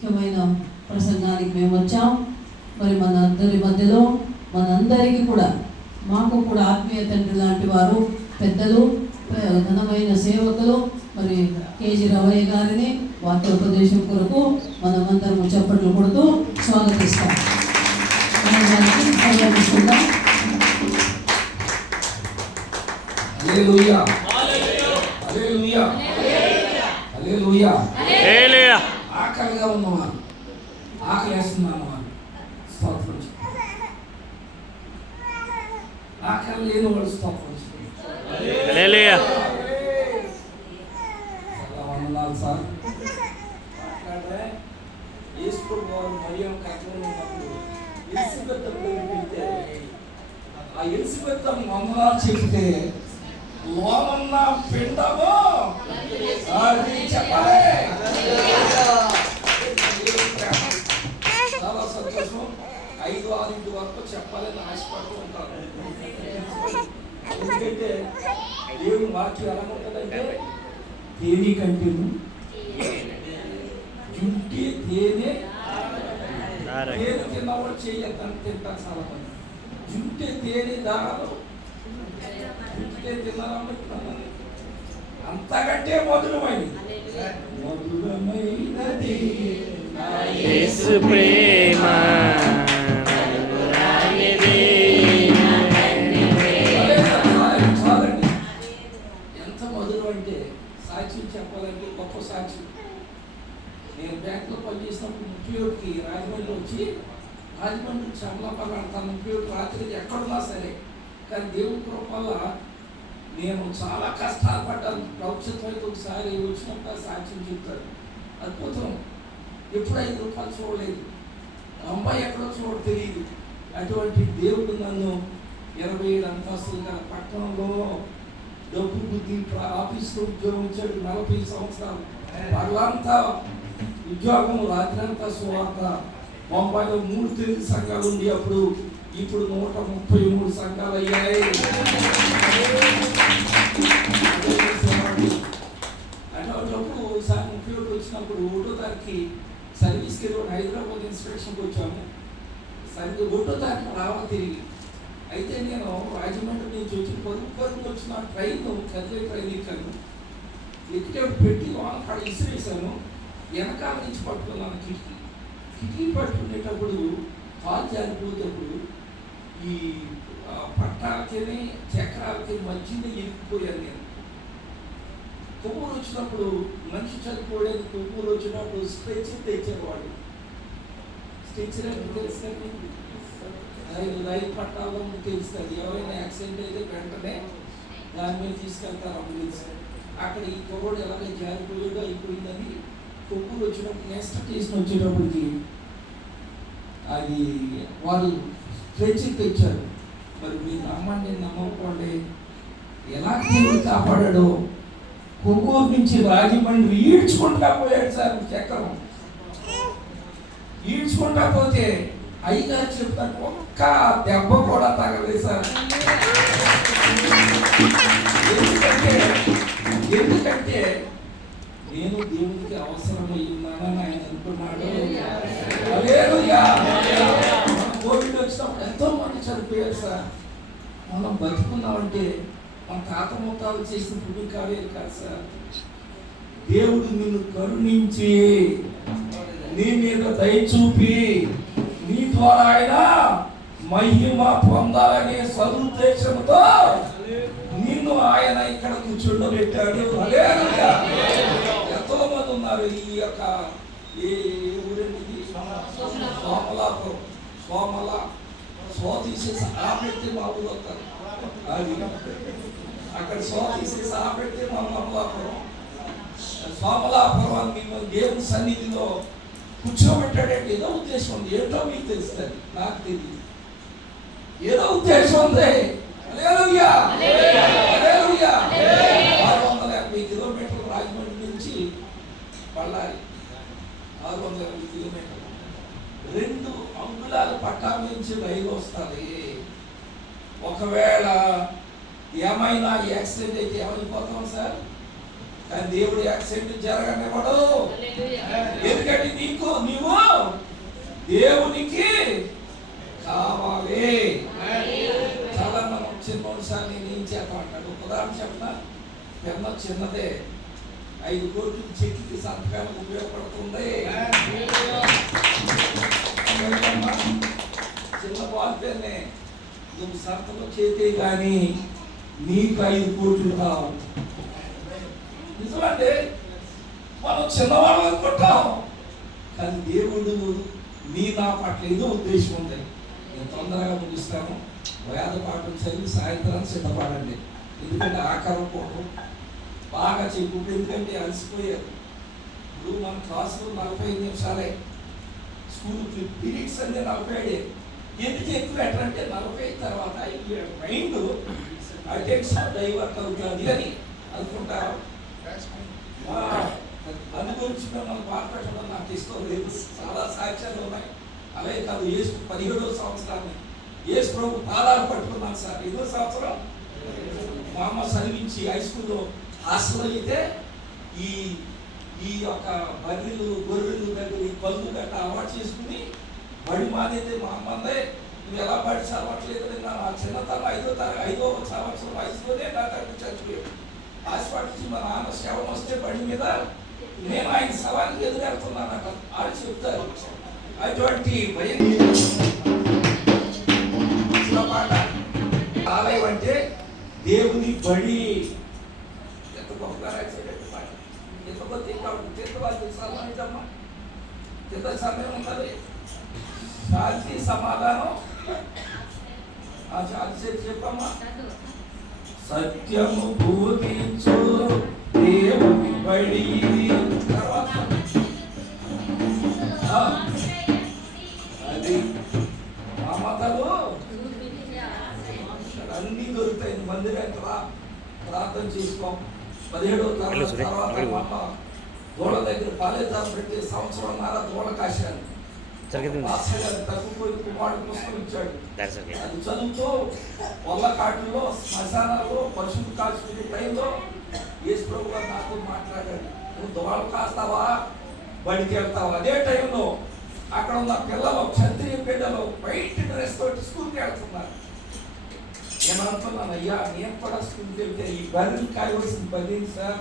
ముఖ్యమైన ప్రసంగానికి మేము వచ్చాం. మరి మనందరి మధ్యలో మనందరికీ కూడా మాకు కూడా ఆత్మీయ తండ్రి లాంటి వారు పెద్దలు, ఘనమైన సేవకులు మరి కేజీ రవయ్య గారిని వాక్యోపదేశం కొరకు మనమందరము చప్పట్లు కొడుతూ స్వాగతిస్తాం. హల్లెలూయా హల్లెలూయా హల్లెలూయా. ఆకలిగా ఉన్నవారు, ఆకలి వేస్తున్నాను వారు స్తోత్రం, ఆకలి లేని వాడు స్తోత్రం. వందనాలు సార్. మాట్లాడరే యేసు వారు మరియం కథలో ఉన్నప్పుడు ఎలిజబెత్ వెళ్తే ఆ ఎలిజబెత్ వందనాలు చెప్తే లోమన్న పిండము చెప్పాలి. చాలా సంతోషం. 5-6 వరకు చెప్పాలని ఆశపడుతూ ఉంటారు. ఎందుకంటే దేవుని వాక్యం ఎలా ఉంటుందంటే తేనె కంటేను జుంటి తేనె తిన్నవాడు చేయొద్దని తింటారు చాలా మంది. జుంటే తేనె దారాలు జుంటే తిన్నారని అంతకంటే మధురమైనది మధురమైనది యేసు ప్రేమ. ఎంత మధురం అంటే సాక్షి చెప్పాలంటే గొప్ప సాక్షి. నేను బ్యాంకులో పనిచేసినప్పుడు ముఖ్యోకి రాజమండ్రి వచ్చి రాజమండ్రి చమలపల్లి తన ముఖ్యోకి రాత్రి ఎక్కడున్నా సరే, కానీ దేవుని కృప వల్ల నేను చాలా కష్టాలు పడ్డాను. భవిష్యత్తు ఒకసారి వచ్చినప్పుడు సాక్ష్యం చెప్తారు. అద్భుతం. ఎప్పుడు 5 రూపాయలు చూడలేదు, అమ్మాయి ఎక్కడో చూడ తెలియదు. అటువంటి దేవుడు నన్ను 27 అంతస్తులు గల పట్టణంలో డబ్బు బుద్ధి ఆఫీస్లో ఉద్యోగం ఇచ్చాడు. 40 సంవత్సరాలు పగలంతా ఉద్యోగం, రాత్రి అంతా సువార్త. బొంబాయిలో 3 తెలుగు సంఘాలు ఉంది అప్పుడు. ఇప్పుడు 133 సంఘాలు అయ్యాయి. అటువంటిప్పుడు ఒకసారి 31 వచ్చినప్పుడు 1వ తారీఖుకి సర్వీస్కి హైదరాబాద్ ఇన్స్పెక్షన్కి వచ్చాము. సరిగ్గా 1వ తారీఖు రావాలి తిరిగి. అయితే నేను రాజమండ్రి నుంచి వచ్చి పరుగు వచ్చిన ట్రైన్ కదిలే ట్రైన్ ఎక్కాను. ఎక్కేటప్పుడు పెట్టి కాడ ఇసిరేసాను. వెనకాల నుంచి పట్టుకున్నాను కిటికీ పట్టుకునేటప్పుడు కాలు జారిపోయేటప్పుడు ఈ పట్టాలకి చక్రాలకి మధ్యన ఇరికిపోయాను నేను. కొవ్వూరు వచ్చినప్పుడు మనిషి చనిపోయేది, కొవ్వూరు వచ్చినప్పుడు స్ట్రెచర్ తెచ్చేవాడు. స్ట్రెచర్ అంటే తెలుస్తుంది, రైలు పట్టాలో తెలుస్తుంది. ఎవరైనా యాక్సిడెంట్ అయితే వెంటనే దాని మీద తీసుకెళ్తారు అంబులెన్స్. అక్కడ ఈ కొవ్వడు ఎలాగైతే జారిపోయాడో అయిపోయిందని కొవ్వూరు వచ్చినప్పుడు నెక్స్ట్ స్టేషన్ వచ్చేటప్పటికి అది వాళ్ళు స్ట్రెచర్ తెచ్చారు. మరి మీరు నమ్మండి నమ్మకపోండి, ఎలా దేవుడు కాపాడాడో. కొవ్వూరు నుంచి రాజమండ్రి ఈడ్చుకుంటా పోయాడు సార్ చక్రం. ఈడ్చుకుంటా పోతే అయ్యగారు చెప్తాను ఒక్క దెబ్బ కూడా తగలేదు సార్. ఎందుకంటే నేను దేవునికి అవసరమై ఉన్నానని ఆయన అనుకున్నాడు. కోవిడ్ వచ్చినప్పుడు ఎంతో మంది చనిపోయారు సార్. మనం బతుకున్నామంటే మన తాత ముత్తాలు చేసిన పుణ్యం కాలేదు కాదు సార్. దేవుడు నిన్ను కరుణించి నీ మీద దయ చూపి నీ ద్వారా ఆయన మహిమ పొందాలనే సదుద్దేశంతో నిన్ను ఆయన ఇక్కడ కూర్చుండబెట్టాడు. ఎంతో మంది ఉన్నారు. ఈ యొక్క ఏ ఊరేంటి సోమల సో తీసేసి ఆ పెడితే మా ఊరు వస్తారు. అది అక్కడ సో తీసేసి ఆ పెడితే మా అమలాపురం సోమలాపురం మిమ్మల్ని దేవుని సన్నిధిలో కూర్చోబెట్టాడంటే ఏదో ఉద్దేశం ఉంది. ఏంటో మీకు తెలుస్తుంది, నాకు తెలియదు. ఏదో ఉద్దేశం ఉంది. 650 కిలోమీటర్లు రాజమండ్రి నుంచి బళ్ళారి, 650 కిలోమీటర్లు. 2 అంగుళాల పట్టాల నుంచి రైలు వస్తుంది. ఒకవేళ ఏమైనా యాక్సిడెంట్ అయితే ఏమైపోతాం సార్. కానీ దేవుడు యాక్సిడెంట్ జరగనివ్వడు. ఎందుకంటే నీకు నీ దేవునికి కావాలి. చాలా మనం చిన్నసారి నేను చేద్దాం అంటాడు. ఉదాహరణ చెప్పిన పెన్న చిన్నదే, 5 కోట్లు చెక్కి సంతకానికి ఉపయోగపడుతుంది. చిన్న బాల్ పెన్నే నువ్వు సంతకం చేతే కానీ నీకు 5 కోట్లు కావాలి. నిజమంటే మనం చిన్నవాళ్ళు అనుకుంటాం, కానీ దేవుడు నా పట్ల ఏదో ఉద్దేశం ఉంది. నేను తొందరగా ముగిస్తాను. వేద పాటలు చదివి సాయంత్రాన్ని సిద్ధపడండి. ఎందుకంటే ఆఖరం పూట బాగా చెప్పు, ఎందుకంటే అలసిపోయారు. ఇప్పుడు మన క్లాసులో 45 నిమిషాలే, స్కూల్ పీరియడ్స్ అంటే 45. ఎందుకు ఎక్కువ ఎట్లంటే 40 తర్వాత మైండ్ అటెన్షన్ డైవర్ట్ అవుతుంది అని అనుకుంటారు. అనుగురించి మనం బాధపడడం నాకు ఇష్టం లేదు. చాలా సాక్ష్యాలు ఉన్నాయి. అలాగే కాదు, యేసు 17వ సంవత్సరాన్ని యేసు ప్రభు పాదాలు పట్టుకున్నాను సార్. 5వ సంవత్సరం మా అమ్మ చదివించి హై స్కూల్లో హాస్టల్ అయితే ఈ యొక్క బర్రెలు గొర్రెలు దగ్గర ఈ కళ్ళు గట్ట అలవాటు చేసుకుని బడి మానేది మా అమ్మందే. నువ్వు ఎలా బడి చదవట్లేదు, నా చిన్నతనం 5వ సంవత్సరం వయసులోనే నా తండ్రి చచ్చిపోయాడు. హాస్పిటల్కి మా నాన్న శవం వస్తే బండి మీద నేను ఆయన సవాళ్ళకి ఎదురెళ్తున్నాను అక్కడ వాళ్ళు చెప్తారు. అటువంటి భయం ఆలయం అంటే దేవుని బడి. ఎంత గొప్పగా ఎంతమంది తీర్థమా తీర్థ సమయం ఉన్నది. శాంతి సమాధానం ఆ శాంతి చెప్పమ్మా. సత్యము బోధించు దేవుని బడి. తర్వాత అది మమతలు అన్నీ దొరుకుతాయి. మందిరానికి రా, ప్రార్థన చేసుకో. 17వ తరగతి తర్వాత మా అమ్మ దూడ దగ్గర పాలేదారు పెట్టి సంవత్సరంన్నర దూడ కాశాను. తగ్గిపోయి కుమారుడు పుస్తకం ఇచ్చాడు. అది చదువుతూ వల్లకాటులో శ్మశానాల్లో పశువులు కాల్చుకునే టైంలో యేసు ప్రభు గారు నాతో మాట్లాడాడు. నువ్వు దోళ కాస్తావా, బడికి వెళ్తావా? అదే టైంలో అక్కడ ఉన్న పిల్లలు, క్షత్రియ బిడ్డలు వైట్ డ్రెస్ తోటి స్కూల్కి వెళ్తున్నారు. నేను అనుకున్నాను, అయ్యా నేను కూడా స్కూల్కి వెళ్తే ఈ బర్రెలు కాయవలసింది 10 సార్.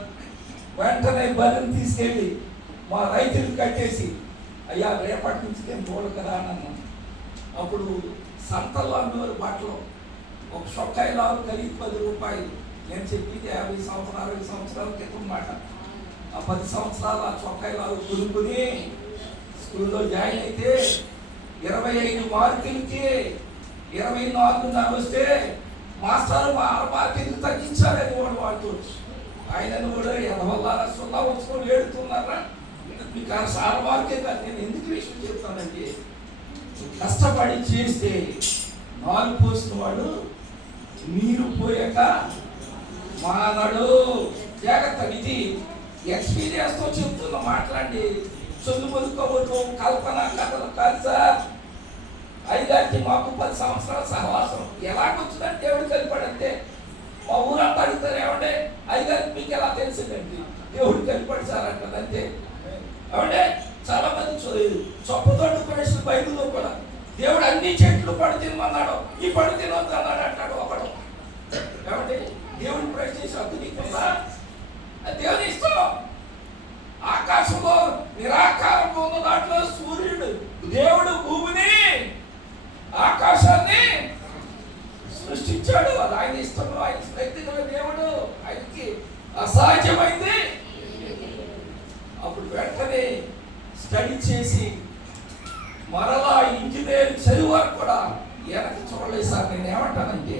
వెంటనే బర్రెలు తీసుకెళ్ళి మా రైతులు కట్టేసి, అయ్యా రేపటి నుంచి నేను తోడు కదా అని అన్నాను. అప్పుడు సంతల్లో అమ్మేవారు బట్టలు, ఒక చొక్కాయిలో ఖరీదు 10 రూపాయలు. నేను చెప్పింది 50 సంవత్సరాలు 60 సంవత్సరాల క్రితం మాట. ఆ 10 సంవత్సరాలు ఆ చొక్కాయిలో కొనుక్కుని స్కూల్లో జాయిన్ అయితే 25 మార్కులకి 24 వస్తే మాస్టర్ 6 మార్కులకి తగ్గించారని వాడుతూ ఆయనను కూడా 80 వచ్చుకొని ఏడుతున్నారా. మీకు ఆ 6 మార్కే కాదు. నేను ఎందుకు విషయం చెప్తానంటే, కష్టపడి చేస్తే 4 పోసిన వాడు నీరు పోయాక మానడు. జాగ్రత్త. ఇది ఎక్స్పీరియన్స్ తో చెప్తున్నా. మాట్లాడి చొల్లు పొదుకోవద్దు, కల్పన కథలు కాదు సార్. అయ్యగారికి మాకు 10 సంవత్సరాల సహవాసం ఎలాగొచ్చిందంటే దేవుడు కలిపాడంటే మా ఊరంతా అడుగుతారు, ఏమంటే అయ్యగారికి మీకు ఎలా తెలిసిందండి? దేవుడు కలిపాడు సార్ అంటారు అంతే. ఏమంటే చాలా మంది చొప్పతోటి ప్రవేశం బైబిల్లో కూడా దేవుడు అన్ని చెట్లు పడి తినమన్నాడు, ఈ పడి తినొద్దు అన్నాడు అంటాడు ఒకడు. ఏమంటే దేవుడు ప్రశ్నించి హక్కు నీకుందా? దేవుని ఇష్టం. ఆకాశంలో నిరాకారంలో ఉన్న దాంట్లో సూర్యుడు, దేవుడు భూమిని ఆకాశాన్ని సృష్టించాడు. అది ఆయన ఇష్టంలో, ఆయన వ్యక్తిగత దేవుడు, ఆయనకి అసాధ్యమైంది. అప్పుడు వెంటనే స్టడీ చేసి మరలా ఇంజనీరింగ్ చదివి వరకు కూడా వెనక్కి చూడలేదు సార్. నేను ఏమంటానంటే,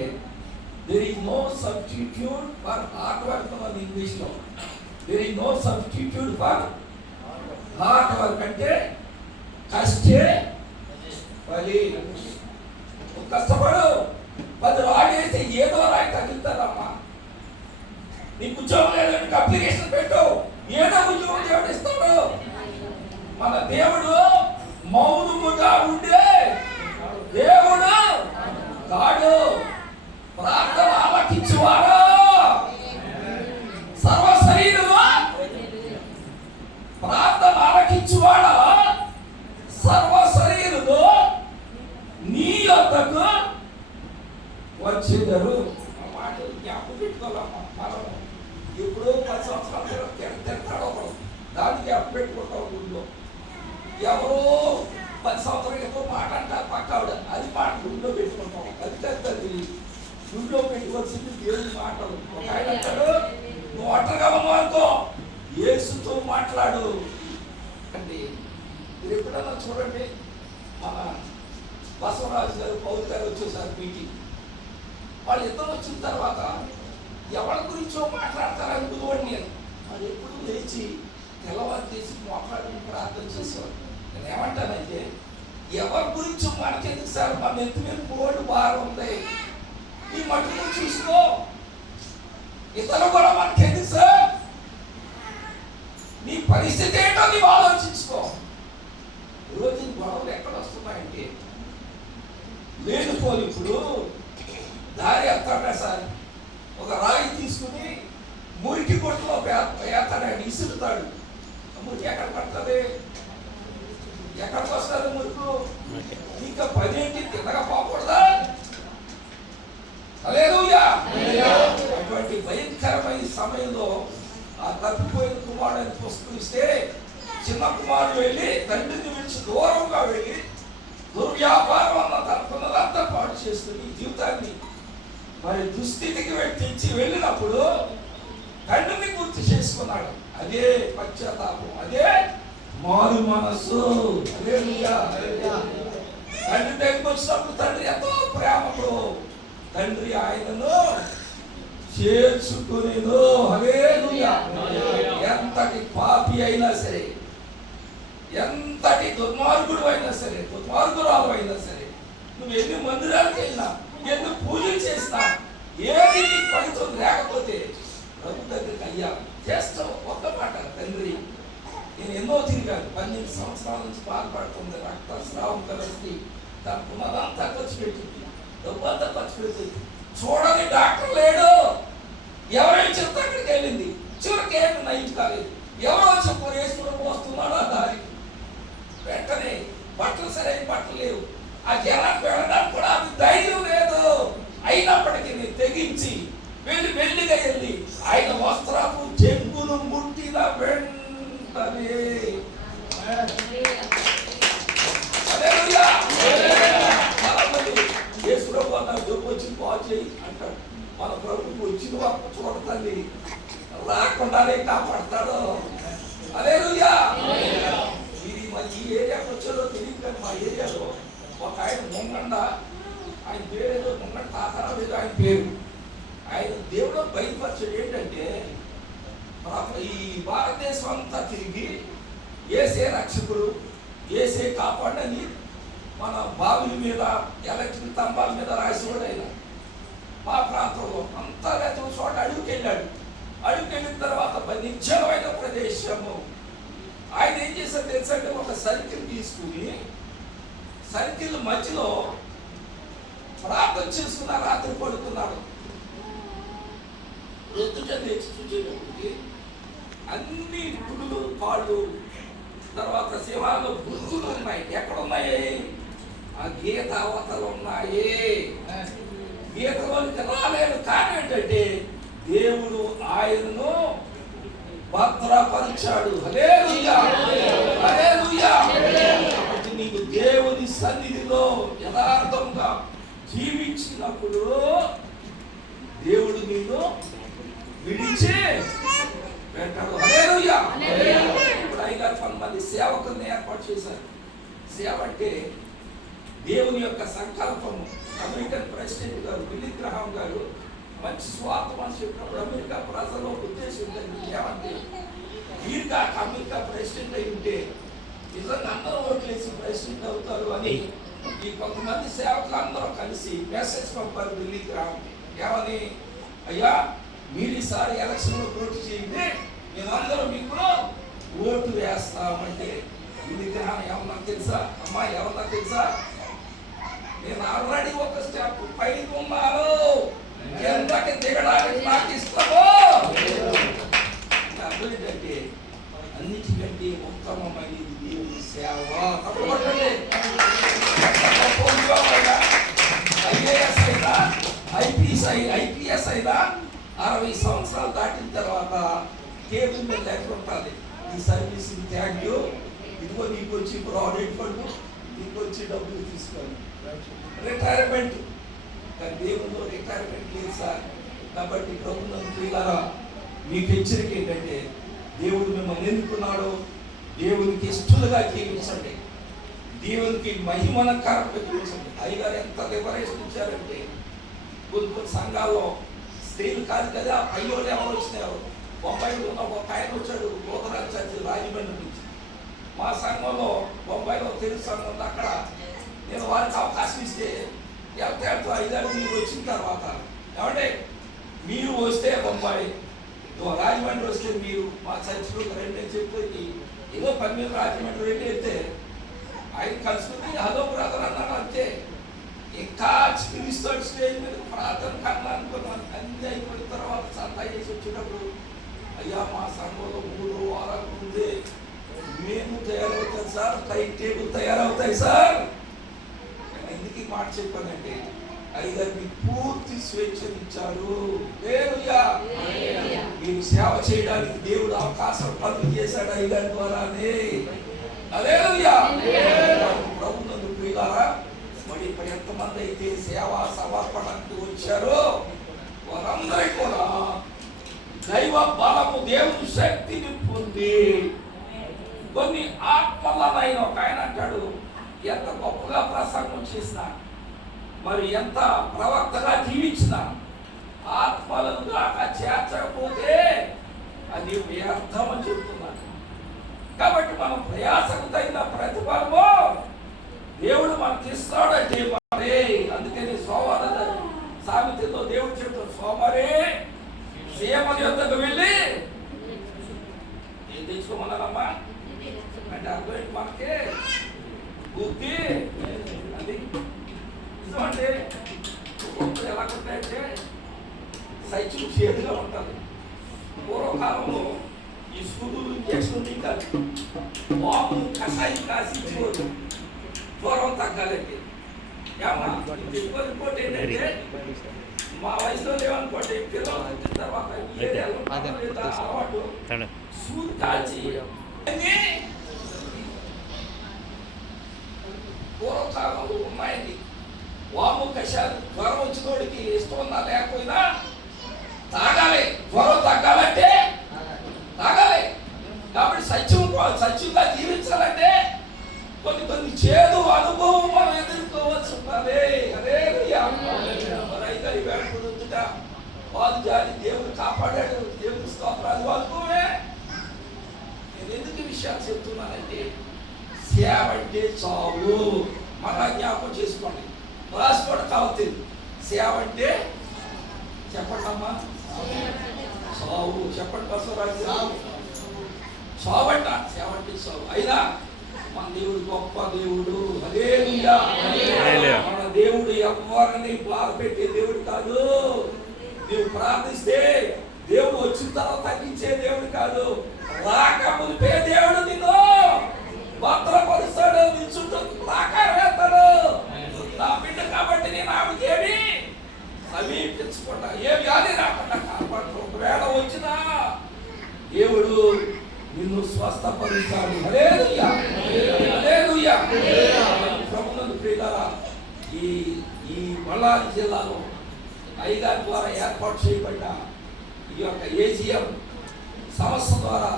there is no substitute for hard work అన్నది ఇంగ్లీష్లో. there is no substitute for hard work అంటే కష్టే ఫలి. కష్టపడు, 10 రాళ్ళు వేస్తే ఏదో రాయి తగ్గుతారమ్మా. నీకు ఉద్యోగం లేదని అప్లికేషన్ పెట్టు, ఏదో ఉద్యోగం దేవుడు ఇస్తాడు. మన దేవుడు మౌనముగా ఉండే దేవుడు కాడు. ప్రార్థన ఆలకించువాడు సర్వ శరీరము, ప్రార్థన ఆలకించువాడు సర్వ శరీరము ఎవరో 10 సంవత్సరాల క్రితం మాట అంటారు పక్క ఆవిడ, అది మాట గుండెలో పెట్టుకుంటాం. అది కదండి గుండెలో పెట్టుకోవాల్సింది దేవుని మాటలు. ఒక ఆయన అంటాడు, నువ్వు ఒంటరిగా ఉన్నావు అనుకో, యేసుతో మాట్లాడు అండి. మీరు ఎప్పుడన్నా చూడండి, మన బసవరాజు గారు పౌరు గారు వచ్చేసారు మీటింగ్. వాళ్ళు ఇద్దరు వచ్చిన తర్వాత ఎవరి గురించో మాట్లాడతారని అనుకునేవాడు నేను. వాళ్ళు ఎప్పుడు లేచి తెల్లవారు చేసి మోకాళ్ళని ప్రార్థన చేసేవాడు. నేను ఏమంటానంటే, ఎవరి గురించో మనకెందుకు సార్, మన ఎత్తు మీద బోర్డు భారం ఉంది, ఈ మటుకు చూసుకో, ఇతరులు కూడా మనకెందుకు సార్, నీ పరిస్థితి ఏంటో నీవు ఆలోచించుకో. ఈరోజు గొడవలు ఎక్కడ వస్తున్నాయంటే, లేనిపోని ఇప్పుడు దారి ఎత్తాడా సార్, ఒక రాయి తీసుకుని మురికి కొట్టులో వేస్తాడు, ఇసురుతాడు. మురికి ఎక్కడ పడుతుంది, ఎక్కడికి వస్తుంది మురుకు? ఇంకా 10 తిన్నగా పోకూడదా? హల్లెలూయా. అటువంటి భయంకరమైన సమయంలో ఆ తప్పిపోయిన కుమారుడిని పుస్తకిస్తే, చిన్న కుమారుడు వెళ్ళి తండ్రిని విడిచి దూరంగా వెళ్ళి దుర్వ్యాపారం అన్న తనకున్నదంతా పాటు చేసుకుని జీవితాన్ని మరి దుస్థితికి తెచ్చి వెళ్ళినప్పుడు తండ్రిని గుర్తు చేసుకున్నాడు. అదే పశ్చాత్తాపం, అదే మారు మనస్సు. హల్లెలూయా. తండ్రి దగ్గరికి వచ్చినప్పుడు తండ్రి ఎంతో ప్రేమతో తండ్రి ఆయనను చేర్చుకునేను. హల్లెలూయా. ఎంతటి పాపి అయినా సరే, ఎంతటి దుర్మార్గుడు అయినా సరే, దుర్మార్గురాలు అయినా సరే, నువ్వు ఎన్ని మందిరాలకు వెళ్ళినా, ఎన్ని పూజలు చేసినా, ఏది నీ ఫలితం లేకపోతే ప్రభు దగ్గరికి అయ్యా చేస్తావు. ఒక్క మాట, తండ్రి నేను ఎన్నో తిరిగాను, 12 సంవత్సరాల నుంచి బాధపడుతుంది, రక్తస్రావం కలిసి తనకున్నదంతా ఖర్చు పెట్టింది, డబ్బంతా ఖర్చు పెట్టింది, చూడని డాక్టర్ లేడు, ఎవరైనా చెప్తే అక్కడికి వెళ్ళింది, చివరికి ఏమి నయం కాలేదు. ఎవరో చెప్పు యేసు వస్తున్నాడు ఆ దారికి, వెంటనే బట్టలు సరైన బట్టలు లేవు, ఆ జనానికి వెళ్ళడానికి కూడా అది ధైర్యం లేదు. అయినప్పటికీ నేను తెగించి వెళ్ళిగా వెళ్ళి ఆయన వస్త్రపు చెంగును ముట్టిన వెంటనే యేసుప్రభు నాకు జబ్బు వచ్చి బాగు చేయి అంటాడు. మన ప్రభుత్వం వచ్చిన వారు చూడతాన్ని రాకుండానే కాపాడతాడు. హల్లెలూయా. ఇది మరి ఈ ఏరియాకి వచ్చారో తెలియదు, కానీ మా ఏరియాలో ఒక ఆయన ముంగండ, ఆయన పేరు ముంగండ తాతారా లేదు ఆయన పేరు. ఆయన దేవుడు బయలుపరచడం ఏంటంటే, ఈ భారతదేశం అంతా తిరిగి ఏసే రక్షకుడు, ఏసే కాపాడని మన బావుల మీద, ఎలక్ట్రిక్ స్తంభాల మీద రాసేవాడు ఆయన. మా ప్రాంతంలో అంతా రైతుల చోట అడుగుకెళ్ళాడు. అడుగుకెళ్ళిన తర్వాత నిశ్చలమైన ప్రదేశము ఆయన ఏం చేశారు తెలుసంటే, ఒక సర్కిల్ తీసుకుని సర్కిల్ మధ్యలో ప్రార్థన చేసుకున్న రాత్రి పడుకున్నాడు. ఎత్తుట తెచ్చి చూసేటప్పటికి అన్ని పుడులు, కాళ్ళు, తర్వాత శివాలు గుర్తులు ఉన్నాయి. ఎక్కడున్నాయి? ఆ గీత అవతలు ఉన్నాయి. గీతలోనికి రాలేదు. కానీ ఏంటంటే దేవుడు ఆయనను భద్రపరిచాడు. హల్లెలూయా. హల్లెలూయా. కాబట్టి నీకు దేవుని సన్నిధిలో యథార్థంగా జీవించినప్పుడు దేవుడు నిన్ను విడిచి పెట్టాడు. హల్లెలూయా. ఇప్పుడు 5,000 మంది సేవకుల్ని ఏర్పాటు చేశారు. సేవ అంటే దేవుని యొక్క సంకల్పము. అమెరికన్ ప్రెసిడెంట్ గారు బిల్లీ గ్రహాం గారు మంచి స్వార్థం అని చెప్పినప్పుడు అమెరికా ప్రజల్లో ఉద్దేశం ఉంటుంది, ఏమంటే వీరుగా అమెరికా ప్రెసిడెంట్ అయి ఉంటే నిజంగా అందరూ ఓట్లేసి ప్రెసిడెంట్ అవుతారు అని ఈ కొంతమంది సేవకులు అందరూ కలిసి మెసేజ్ పంపారు బిల్లీ గ్రహాం. ఏమని? అయ్యా, మీరు ఈసారి ఎలక్షన్లో పోటీ చేయండి, మేమందరూ మీకు ఓటు వేస్తామంటే బిల్లీ గ్రహాం ఏమన్నా తెలుసా? అమ్మా ఏమన్నా తెలుసా? నేను ఆల్రెడీ ఒక స్టెప్ పైకి ఉన్నాను, ఎంతకి దిగడానికి నాకు ఇష్టము. అర్థం ఏంటంటే అన్నిటికంటే ఉత్తమమైనది దేవుని సేవ. ఐఏఎస్ అయినా ఐపీఎస్ అయినా 60 సంవత్సరాలు దాటిన తర్వాత టేబుల్ మీద లెక్క ఉంటుంది, ఈ సర్వీసింగ్ థ్యాంక్ యూ, ఇదిగో నీకు వచ్చి ప్రావిడెంట్ ఫండ్, నీకు వచ్చి డబ్బులు తీసుకోండి, రిటైర్మెంట్. కానీ దేవునిలో రిటైర్మెంట్ లేదు సార్. కాబట్టి ప్రభుత్వం ప్రియులారా, మీకు హెచ్చరిక ఏంటంటే దేవుడు మిమ్మల్ని ఎన్నుకున్నాడో దేవునికి ఇష్టలుగా జీవించండి, దేవునికి మహిమనకరంగా జీవించండి. అయ్యగారు ఎంత లిబరేషన్ ఇచ్చారంటే కొన్ని కొన్ని సంఘాల్లో స్త్రీలు కాదు కదా, అయ్యోళ్ళు ఎవరు వచ్చినారు. బొంబాయిలో ఉన్న ఒక ఆయన వచ్చాడు, గోదరాజ్ చర్చి రాజమండ్రి నుంచి. మా సంఘంలో బొంబాయిలో తెలుగు సంఘం ఉంది. అక్కడ నేను వారికి అవకాశం ఇస్తే వెళ్తాడుతూ అయ్యగారు మీరు వచ్చిన తర్వాత ఏమంటే మీరు వస్తే బొంబాయి, రాజమండ్రి వస్తే మీరు మా చర్చిలో రండి అని చెప్పి ఏదో పని మీద రాజమండ్రి వెళ్ళి వెళ్తే ఆయన కలుసుకుని హలో బ్రదర్ అన్నాడు. అంతే. ఇంకా పిలుస్తాడు స్టేజ్ మీద ప్రార్థన కన్నా అనుకున్నాను. అన్ని అయిపోయిన తర్వాత సంతా చేసి వచ్చినప్పుడు అయ్యా మా సంఘంలో 3 వారాల ముందే మేము తయారవుతాం సార్, టైం టేబుల్ తయారవుతాయి సార్. ఎందుకు మాట చెప్పానంటే అయ్యగారు మీకు పూర్తి స్వేచ్ఛనిచ్చారు. మీరు సేవ చేయడానికి దేవుడు అవకాశం కలుగు చేశాడు అయ్యగారి ద్వారానే. ప్రభుత్వం ప్రియులారా, మరి ఇప్పుడు ఎంతమంది అయితే సేవా సమర్పణకు వచ్చారో వారందరికీ కూడా దైవ బలము, దేవుని శక్తిని పొంది కొన్ని ఆత్మలనైన ఒక ఆయన అంటాడు, ఎంత గొప్పగా ప్రసంగం చేసినా, మరి ఎంత ప్రవక్తగా జీవించినా ఆత్మలను దాకా చేర్చకపోతే అది వ్యర్థం అని చెప్తున్నాను. కాబట్టి మనం ప్రయాసకు తగిన ప్రతిఫలము దేవుడు మనకి ఇస్తాడంటే మరి. అందుకని సోమవార సామెతలో దేవుడు చెప్తాడు, సోమవారే సీఎంల యొద్దకు వెళ్ళి ఏం తెచ్చుకోమన్నారమ్మా అంటే అర్థం మనకి బుద్ధి అది నిజమంటే ఎలా ఉంటాయంటే సైకిల్ చేతిగా ఉంటుంది. పూర్వకాలంలో ఈ స్కూలు ఇంజక్షన్ తింటారు, వాము కషాయం కాసి జ్వరం తగ్గాలండి. ఇంకోటి ఏంటంటే మా వయసులో లేవనుకోండి, పిల్లలు వచ్చిన తర్వాత అలవాటు సూది కాల్చి పూర్వకాలంలో ఉన్నాయండి. వాము కషాయం జ్వరం వచ్చినోడికి ఇష్టం ఉన్నా లేకపోయినా తాగాలి, జ్వరం తగ్గాలంటే తాగాలి. కాబట్టి సత్యంగా జీవించాలంటే కొన్ని చేదు అనుభవం మనం ఎదుర్కోవచ్చు. వాళ్ళు జాలి దేవుడు కాపాడాడు, దేవుడు స్తోత్రాలు వాళ్ళుకోవే. నేను ఎందుకు విషయాలు చెప్తున్నానంటే సేవ అంటే చావు. మన జ్ఞాపకం చేసుకోండి, రాసుకోవడం కావచ్చు. సేవ అంటే చెప్పండి అమ్మా, చావు. చెప్పండి బసవరాజు, చావు అంట. సేవ అంటే చావు. అయినా మన దేవుడు గొప్ప దేవుడు. హల్లెలూయా. మన దేవుడు ఎవరిని బాధ పెట్టే దేవుడు కాదు. నువ్వు ప్రార్థిస్తే దేవుడు వచ్చిన తర్వాత తగ్గించే దేవుడు కాదు. రాకమునిపే దేవుడు నిన్ను భద్రపరుస్తాడు, నీ చుట్టూ ప్రాకారం వేస్తాడు. నా బిడ్డ కాబట్టి నేను ఆమెకి ఏమి సమీపించకుండా, ఏ వ్యాధి రాకుండా కాపాడు. ఒకవేళ వచ్చినా దేవుడు నిన్ను స్వస్థపరుస్తాడు. హల్లెలూయా, హల్లెలూయా. ప్రభువునందు ప్రియులారా, ఈ బళ్ళారి జిల్లాలో అయ్యగారి ద్వారా ఏర్పాటు చేయబడ్డ ఈ యొక్క ఏజిఎం సంస్థ ద్వారా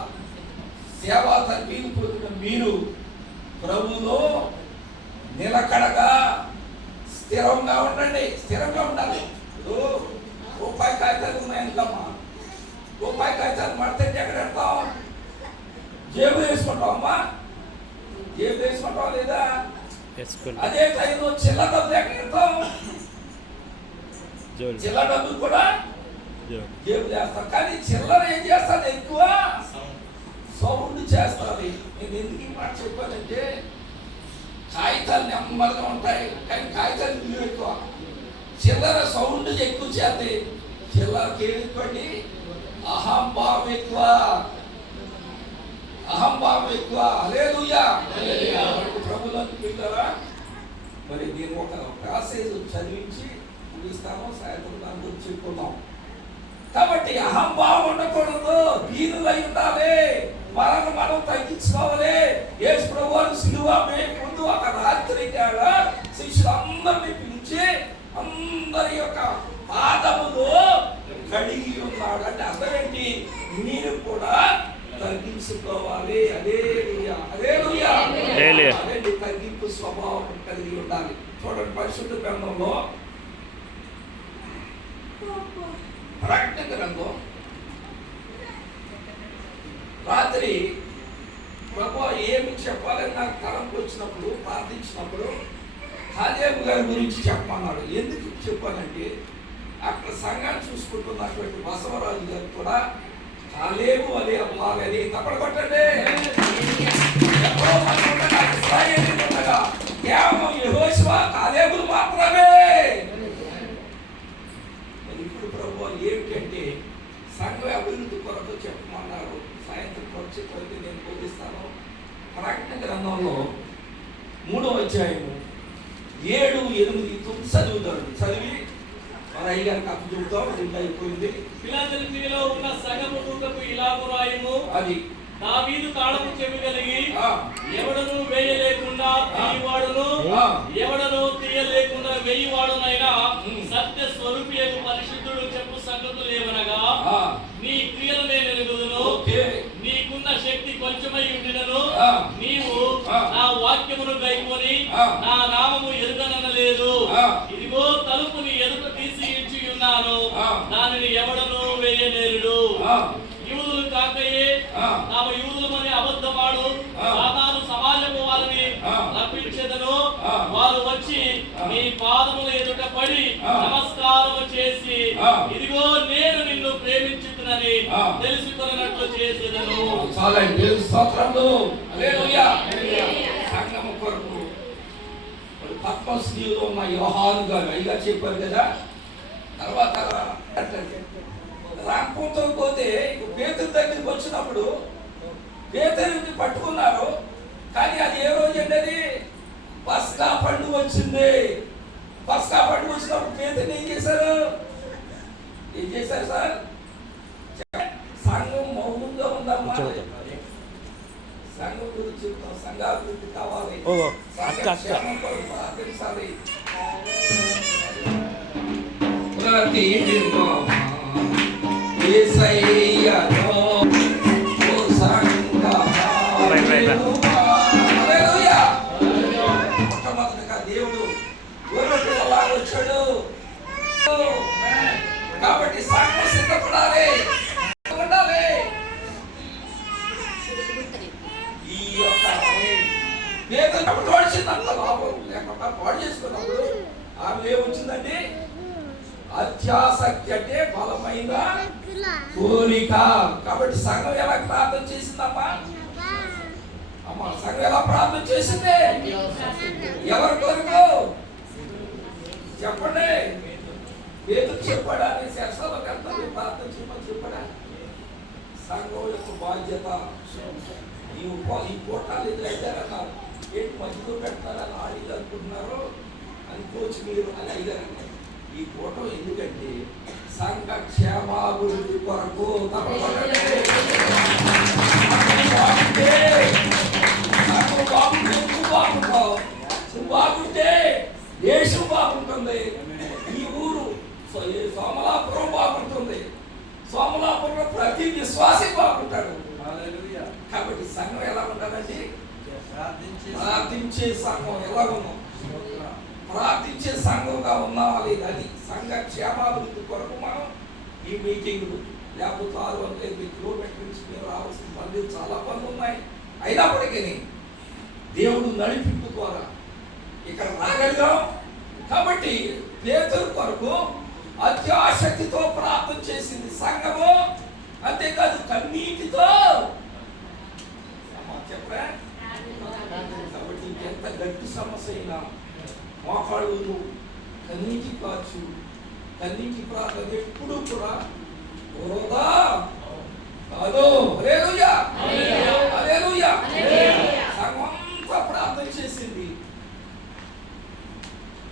సేవా తర్ఫీదు పొందిన మీరు ప్రభువులో నిలకడగా స్థిరంగా ఉండండి. స్థిరంగా ఉండాలి. రూపాయి కాగితాలు ఉన్నాయనుకమ్మా, రూపాయి కాగితాలు మడతెట్టి ఎక్కడ పెడతాం? జేబు వేసుకుంటాం అమ్మా, జేబు వేసుకుంటాం లేదా? అదే టైంలో చిల్లర డబ్బులు ఎక్కడ పెడతాం? చిల్లర డబ్బులు కూడా జేబు చేస్తాం. కానీ చిల్లర ఏం చేస్తాను ఎక్కువ సౌండ్ చేస్తుంది. నేను ఎందుకు ఈ మాట చెప్పానంటే కాగితాలు నెమ్మదిగా ఉంటాయి, కానీ కాగితాలు విలువ ఎక్కువ. చిల్లర సౌండ్ ఎక్కువ చేస్తాయి. చిల్లరకి ఏమిటి? అహంభావం ఎక్కువ, అహంభావం ఎక్కువ. హల్లెలూయా. ప్రభువునందు ప్రియులారా, మరి నేను ఒక ప్యాసేజ్ చదివించి ముగిస్తాను. సాయంత్రం దాని గురించి చెప్పుకుందాం. కాబట్టి అహంభావం ఉండకూడదు, దీనులై ఉండాలి. మనల్ని మనం తగ్గించుకోవాలి. యేసు ప్రభువు సిలువ ముందు ఒక రాత్రి శిష్యులందరినీ పిలిచి అందరి యొక్క పాదములు కడిగి ఉన్నాడు. అంటే అర్థమేంటి? మీరు కూడా తగ్గించుకోవాలి. హల్లెలూయా, హల్లెలూయా. అదే తగ్గింపు స్వభావం కలిగి ఉండాలి. చూడండి, పరిశుద్ధ గ్రంథంలో ప్రకటన గ్రంథం రాత్రి ప్రభువా ఏమి చెప్పాలని నాకు తలంపు వచ్చినప్పుడు, ప్రార్థించినప్పుడు కాలేబు గారి గురించి చెప్పమన్నాడు. ఎందుకు చెప్పానంటే అక్కడ సంఘాన్ని చూసుకుంటున్నటువంటి బసవరాజు గారు కూడా కాలేబు అదే అవ్వాలని తప్పడు కొట్టండి. ఎప్పుడో ఉండగా కేవలం యెహోషువ కాలేబులు మాత్రమే. ఇప్పుడు ప్రభువా ఏమిటంటే సంఘ అభివృద్ధి కొరకు చెప్పమన్నారు. సాయంత్రం వచ్చి కొద్ది నేను బోధిస్తాను. ప్రకటన గ్రంథంలో 3వ అధ్యాయము 7, 8 చదువుతాడు. చదివి మన అయ్యగారికి అప్పు చెబుతాం. రెండు అయిపోయింది. ఫిలదెల్ఫియాలో ఉన్న సంఘము దూతకు ఇలాగు రాయుము. అది దావీదు తాళము చెవి కలిగి ఎవడను వేయలేకుండా తీయవాడును, ఎవడను తీయలేకుండా వేయవాడునైనా సత్య స్వరూపియకు పరిశుద్ధుడు చెప్పు సంగతులు ఏమనగా, నీ క్రియలు నేను ఎరుగుదును, నీకున్న శక్తి కొంచెమై ఉండినను నీవు నా వాక్యమును గైకొని నా నామము ఎరుగననలేదు. ఇదిగో తలుపు నీ ఎదుట తీసి ఇచ్చి ఉన్నాను, దానిని ఎవడను వేయలేరుడు. యూదులు కాకయే తాము యూదులమని అబద్ధమాడు సాతాను సమాజము వారిని రప్పించెదను. వారు వచ్చి నీ పాదముల ఎదుట పడి నమస్కారము చేసి, ఇదిగో నేను నిన్ను ప్రేమించుతునని తెలుసుకొనున్నట్లు చేసేదను. చాలండి, స్తోత్రములు. హల్లెలూయా. సంఘము కొరకు పద్మశ్రీలో ఉన్న యోహాను గారు అయ్యగా చెప్పారు కదా. తర్వాత రాకపోతే పోతే పేతురు దగ్గరికి వచ్చినప్పుడు పేతురుని పట్టుకున్నారు. కానీ అది ఏ రోజు అండి? అది పస్కా పండుగ వచ్చింది. పస్కా పండుగ వచ్చినప్పుడు పేతురుని ఏం చేశారు సార్? సంఘం మౌనంగా ఉందమ్మా. సంఘం గురించి చెప్తాం. సంఘాభివృద్ధి కావాలి. ప్రార్థించాలి. ప్రతి యేసయ్యలో ఓ సంఘమా హల్లెలూయా. మొట్టమొదటిగా దేవుడు గొర్రెపిల్లలాగా వచ్చాడు. కాబట్టి సంఘం సిద్ధపడాలి. ఈ యొక్క పేదలు పడిచిందంత లాభం లేకుండా పాడు చేసుకున్నప్పుడు ఆమె ఏమొచ్చిందండి? అత్యాసక్తి అంటే బలమైన కోరిక. కాబట్టి సంఘం ఎలా ప్రార్థన చేసిందమ్మా? అమ్మా, సంఘం ఎలా ప్రార్థన చేసింది? ఎవరి కోరికలు చెప్పండి. పేతురు చెప్పాడా? నేను శరసలకు వెళ్తాను ప్రార్థన చేయమని చెప్పాడా? సంఘం యొక్క బాధ్యత. ఈ కోటాలు ఎదురైతారన్నారు. ఏంటి మధ్యలో పెడతారని ఆడిలు అనుకుంటున్నారు అనుకోవచ్చు మీరు అని అడిగారండి. ఈ ఫోటో ఎందుకంటే సంఘ క్షేమాభివృద్ధి కొరకు బాగుంటే దేశం బాగుంటుంది. ఈ ఊరు సోమలాపురం బాగుంటుంది. సోమలాపురంలో ప్రతి విశ్వాసి బాగుంటాడు. కాబట్టి సంఘం ఎలా ఉంటుందండి? ప్రార్థించే సంఘం ఎలా ఉన్నాం? ప్రార్థించే సంఘంగా ఉన్నావాలి. అది సంఘ క్షేమాభివృద్ధి కొరకు మనం ఈ మీటింగ్లు లేకపోతే 650 కిలోమీటర్ల నుంచి మేము రావాల్సిన పనులు చాలా పనులు ఉన్నాయి. అయినప్పటికీ దేవుడు నడిపింపు ద్వారా ఇక్కడ రాగలిగాం. కాబట్టి పేతురు కొరకు అత్యాశక్తితో ప్రార్థన చేసింది సంఘము. అంతేకాదు కన్నీటితో చెప్పరా. కాబట్టి ఎంత గట్టి సమస్య అయినా మోకాళ్ళు కన్నీటి కాచు, కన్నీటి ప్రార్థన ఎప్పుడు కూడా వృధా కాదు. హల్లెలూయా, హల్లెలూయా. సంఘమంతా ప్రార్థన చేసింది.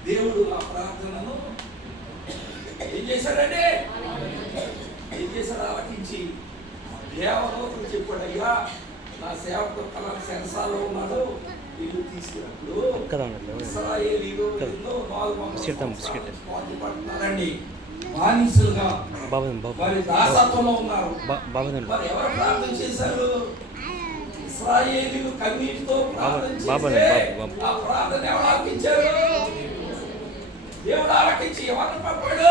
దేవుడు ఆ ప్రార్థనను ఏం చేశాడంటే ఏం చేశాడు? ఆలకించి దేవదూతలు చెప్పాడు, అయ్యా నా సేవకు కలర్ సెన్సార్లో ఉన్నాడు, ఇల్లు తీసుకున్నప్పుడు కదా ఉన్నట్లే. ఇస్రాయేలీలు కదా. ఎన్నో 400 బిస్కెట్ తాము, బిస్కెట్. పాటు పడుతున్నారండి. బానిసలుగా బాబు మరి దాసత్వంలో ఉన్నారు. బాబు మరి ఎవరు ప్రార్థన చేశారు? ఇశ్రాయేలీయులు కన్నీటితో ప్రార్థన బాబు చేస్తే బాబు ఆ ప్రార్థన ఎవరు ఆలకించారు? దేవుడు ఆలకించి ఎవరిని పంపాడు?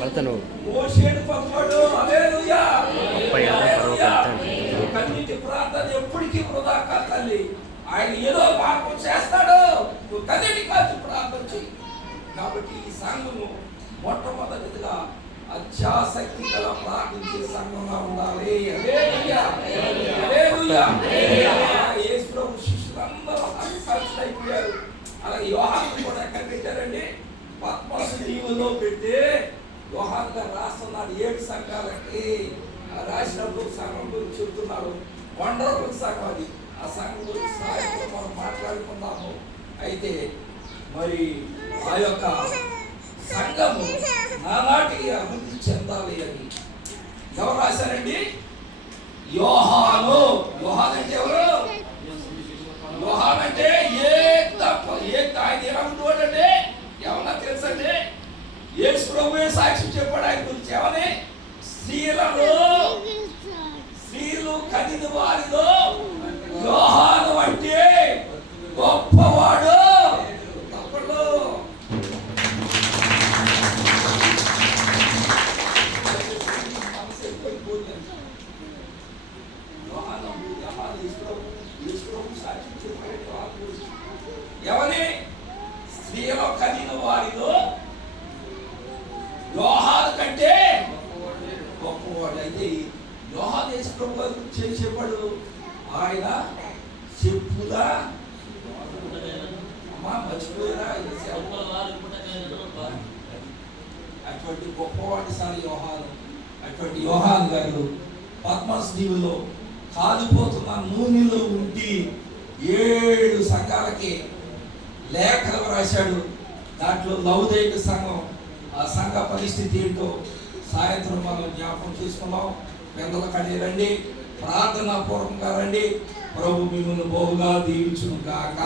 పడతాను మోషేను పంపాడు. హల్లెలూయా. హల్లెలూయా. కన్నీటి ప్రార్థన ఎప్పటికీ వృధా కాదు తల్లి. ఆయన ఏదో మార్పు చేస్తాడు. నువ్వు కన్నీటి కాల్చి ప్రార్థన చెయ్యి. కాబట్టి ఈ సంఘము మొట్టమొదటిగా అత్యాసక్తి గల ప్రార్థించే సంఘంగా ఉండాలి. హల్లెలూయా. హల్లెలూయా. యేసు ప్రభు శిష్యులందరూ హతసాక్షులైపోయారు. అలాగే యోహాను కూడా ఎక్కడ పెట్టారండి? పద్మసు దీవుల్లో పెట్టి యోహాను గారు రాస్తున్నాడు 7 సంఘాలకి. రాసినప్పుడు సంఘం గురించి చెప్తున్నాడు. వండర్ఫుల్ సంఘం అది. ఆ సంఘం గురించి సాయంత్రం మనం మాట్లాడుకుందాము. అయితే మరి ఆ యొక్క సంఘము నానాటికి అభివృద్ధి చెందాలి అని ఎవరు రాశారండి? యోహాను. యోహాను అంటే ఎవరు? యోహాను అంటే ఆయన ఏమనుకోడండి? ఏమన్నా తెలుసండి? యేసు ప్రభువే సాక్షి చెప్పాడు ఆయన గురించి. ఏమని? స్త్రీలు కనిన వారిలో యోహాను అంటే గొప్పవాడు. తప్పడు. ఎవని? స్త్రీలో కనిన వారిలో యోహాను కంటే గొప్పవాడు. అయితే యోహాను యేసు ప్రభు గారి గురించి చెప్పాడు. ఆయన చెప్పుదా అమ్మా మర్చిపోయారా? అటువంటి గొప్పవాడి సారి యోహాను. అటువంటి యోహాను గారు పద్మస్ దీవులో కాలిపోతున్న నూనెలో ఉండి 7 సంఘాలకి లేఖలు రాశాడు. దాంట్లో లౌదైక సంఘం, ఆ సంఘ పరిస్థితి ఏంటో సాయంత్రం మనం జ్ఞాపకం చేసుకున్నాం. పెద్దల కడే రండి, ప్రార్థనా పూర్వకంగా రండి. ప్రభు మిమ్మల్ని బహుగా దీవించును గాక.